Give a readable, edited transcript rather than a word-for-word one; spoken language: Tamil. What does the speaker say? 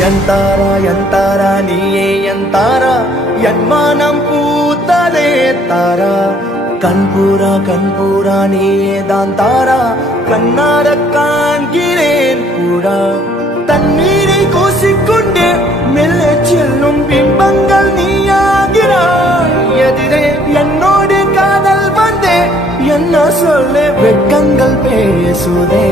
என் தாரா நீயே என் தாரா என் மானம் பூத்ததே தாரா கண்பூரா நீயே தான் தாரா கண்ணார காண்கிறேன் கூடா தண்ணீரை கூசிக்கொண்டே மெல்ல செல்லும் பிம்பங்கள் நீயாகிறாய் எதிரே என்னோடு காதல் வந்தே என்ன சொல்ல வெட்கங்கள் பேசுதே